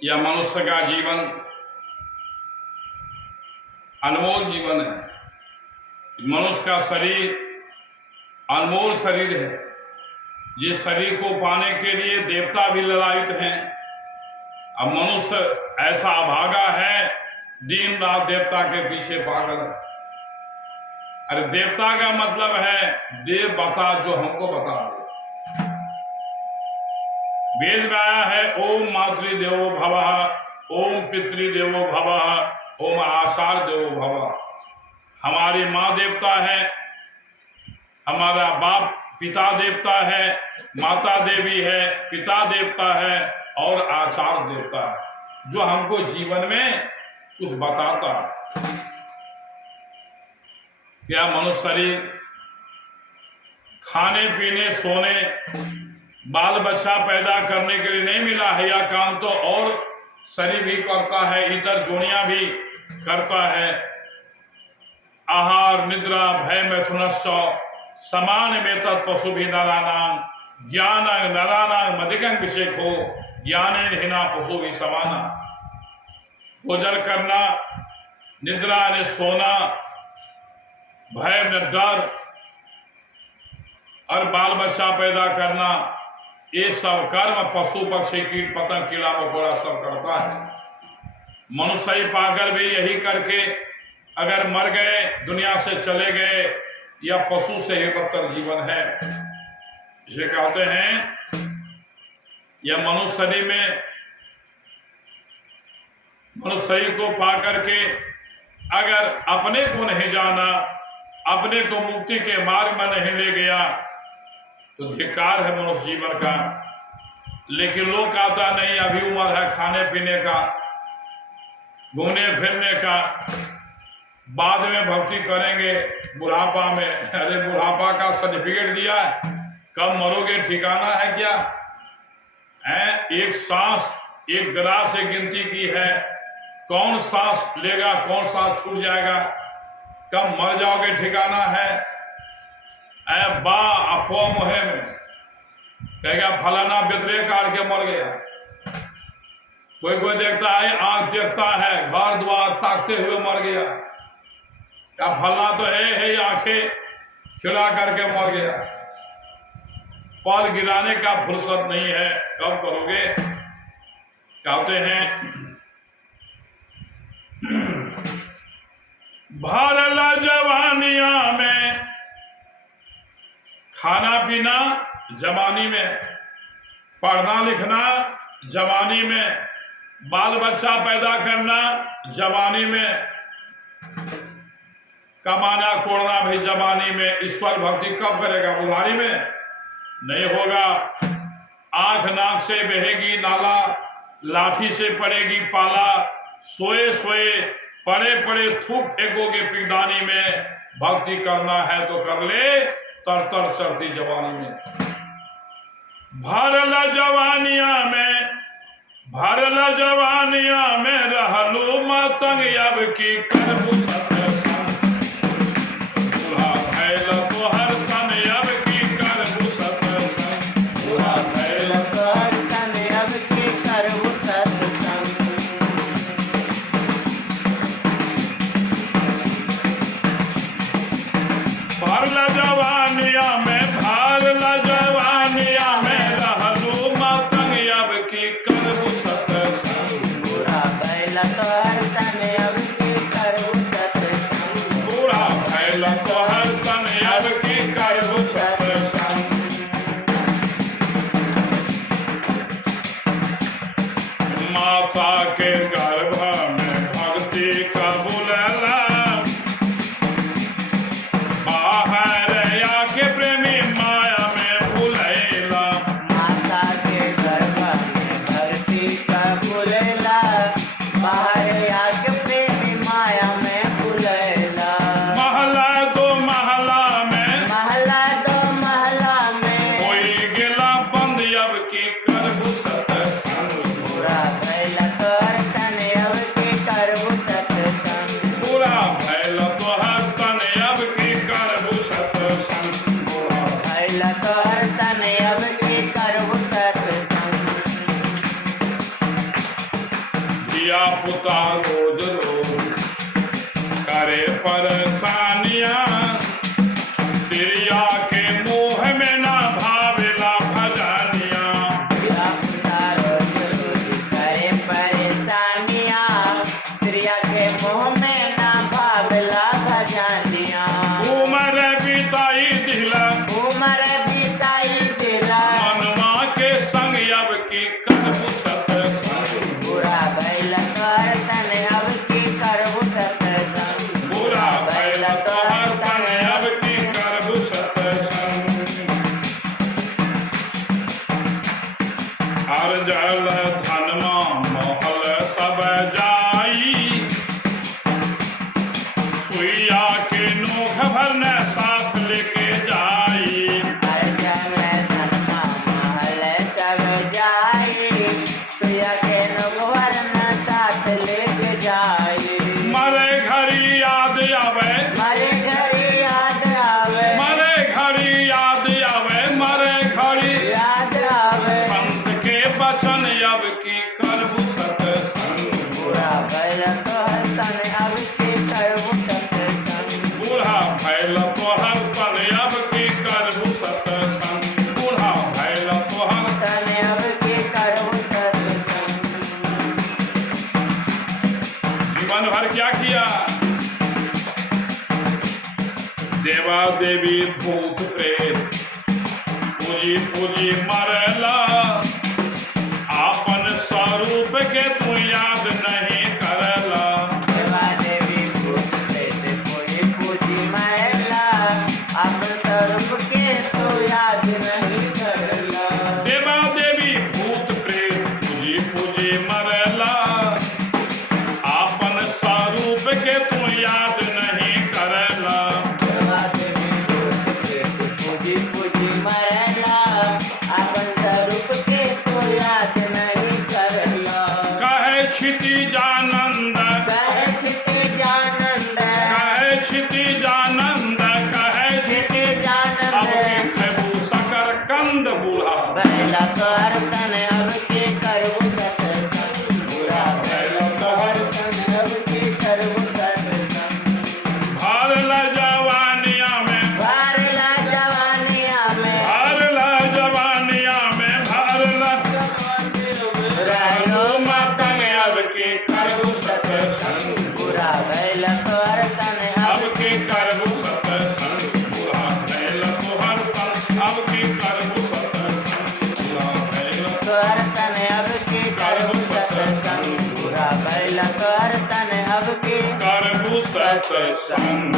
यह मनुष्य का जीवन अनमोल जीवन है। मनुष्य का शरीर अनमोल शरीर है। जिस शरीर को पाने के लिए देवता भी ललायित हैं। अब मनुष्य ऐसा अभागा है, दिन रात देवता के पीछे पागल है। अरे देवता का मतलब है देव बता जो हमको बता दे। वेद में आया है ओम मातृदेवो भवः, ओम पितृदेवो भवः, ओम आषाढ़ देवो भवः। हमारी माँ देवता है, हमारा बाप पिता देवता है, माता देवी है, पिता देवता है और आचार्य देवता है, जो हमको जीवन में कुछ बताता है। क्या मनुष्य शरीर खाने पीने सोने बाल बच्चा पैदा करने के लिए नहीं मिला है। यह काम तो और शरीर भी करता है, इतर जोनियां भी करता है। आहार निद्रा भय मैथुनस्व समान में तत्पशु भी नारानाम ज्ञान नारानाम मदिगं विषेको ज्ञाने हिना पशु भी समाना। भोजन करना, निद्रा ने सोना, भय न डर और बाल बच्चा पैदा करना, ये सब कर्म पशु पक्षी कीट पतंग कीड़ा मकोड़ा सब करता है। मनुष्य ही पाकर भी यही करके अगर मर गए, दुनिया से चले गए, या पशु से ही बदतर जीवन है। इसे कहते हैं यह मनुष्य शरीर में मनुष्य शरीर को पा करके अगर अपने को नहीं जाना, अपने को मुक्ति के मार्ग में नहीं ले गया तो धिक्कार है मनुष्य जीवन का। लेकिन लोग कहता नहीं, अभी उम्र है खाने पीने का, घूमने फिरने का, बाद में भक्ति करेंगे बुढ़ापा में। अरे बुढ़ापा का सर्टिफिकेट दिया है, कब मरोगे ठिकाना है क्या है? एक सांस एक ग्रास से गिनती की है, कौन सांस लेगा कौन सांस छूट जाएगा, कब मर जाओगे ठिकाना है। बा अफो मुहिम कहेगा फलाना व्यतिरेक करके मर गया। कोई कोई देखता है आंख देखता है, घर द्वार ताकते हुए मर गया, या फलना तो है आंखें खिड़ा करके मर गया। पर गिराने का फुर्सत नहीं है, कब करोगे? कहते हैं भरला जवानिया में, खाना पीना जवानी में, पढ़ना लिखना जवानी में, बाल बच्चा पैदा करना जवानी में, कमाना कोड़ना भी जवानी में। ईश्वर भक्ति कब करेगा? बुढ़ारी में नहीं होगा। आंख नाक से बहेगी नाला, लाठी से पड़ेगी पाला, सोए सोए पड़े पड़े थूक फेंकोगे पिंडानी में। भक्ति करना है तो कर ले, तर तर चढ़ती जवानी में। भरला जवानिया में, भरला जवानिया में रहलू मातंग अब की करबू सत्संग। बुढ़ा भैल तो हर सन अब की करबू सत्संग। बुढ़ा भैल तो हर सन अब की करबू सत्संग। भरला जवानिया में, भरला जवानिया में रहलू मातंग अब की करबू सत्संग। बुढ़ा भैल तो हर सन अब की करबू सत्संग। पिया पुता रोज रोज करे परेशानियां, तिरिया के मोह में ना भावेला भजनिया। पिया पुता रोज रोज करे परेशानियां, तिरिया के मोह में ना भावेला भजनिया। उमर बिताई दिला, उमर बिताई दिला, मनवा के संग अब की करबू सत्संग। बुरा भइल तोहर तन अब की करबू सत्संग। बुरा भइल तोहर तन अब की करबू सत्संग। हर जल धनमा महल सब जाई, सुइया के नोख भरने साथ लेके जाई। हर जगह धनमा महल सब जाई, सुइया के नोखवर न साथ लेके जाई। मरे घड़ी याद आवे, मरे घड़ी याद आवे, मरे घड़ी याद आवे, मरे घड़ी याद आवे। संत के वचन अब की करबू सत्संग। बुरा भइल तोहर तन अब की करबू सत्संग। बूढ़ा भैल तोहर तन अब की करबू सत्संग। बूढ़ा भैल तोहर तन अब की करबू सत्संग। जीवन भर क्या किया? देवा देवी भूत प्रेत पूजी पूजी मरला, आपन स्वरूप के तू याद नहीं करला। देवा देवी भूत प्रेत पूजी पूजी मरला, अपन स्वरूप के तो याद नहीं करला। देवा देवी भूत प्रेत पूजी पूजी मरला, आपन स्वरूप के तू याद नहीं करला। देवा देवी भूत प्रेत पूजी पूजी मरला, अपन स्वरूप के तो याद नहीं करला। कहे क्षिति जानंद, कहे क्षिति जानंद, कहे क्षिति जानंद, कहे क्षिति अब जानंद। की खेबू सकर कंद बूढ़ा। पहला तोहर तन अब के करबू सत्संग। बुरा भइल तोहर तन अब के करबू सत्संग। भरला जवानिया में, भरला जवानिया में, भरला जवानिया में, भरला रहियो मतंग अब की करबू सत्संग। बुरा भइल तोहर तन अब की करबू सत्संग। बूढ़ा भैल तोहर तन अब की करबू सत्संग। बूढ़ा भैल तोहर तन अब के करबू सत्संग। बुरा भइल तोहर तन अब के करबू सत्संग।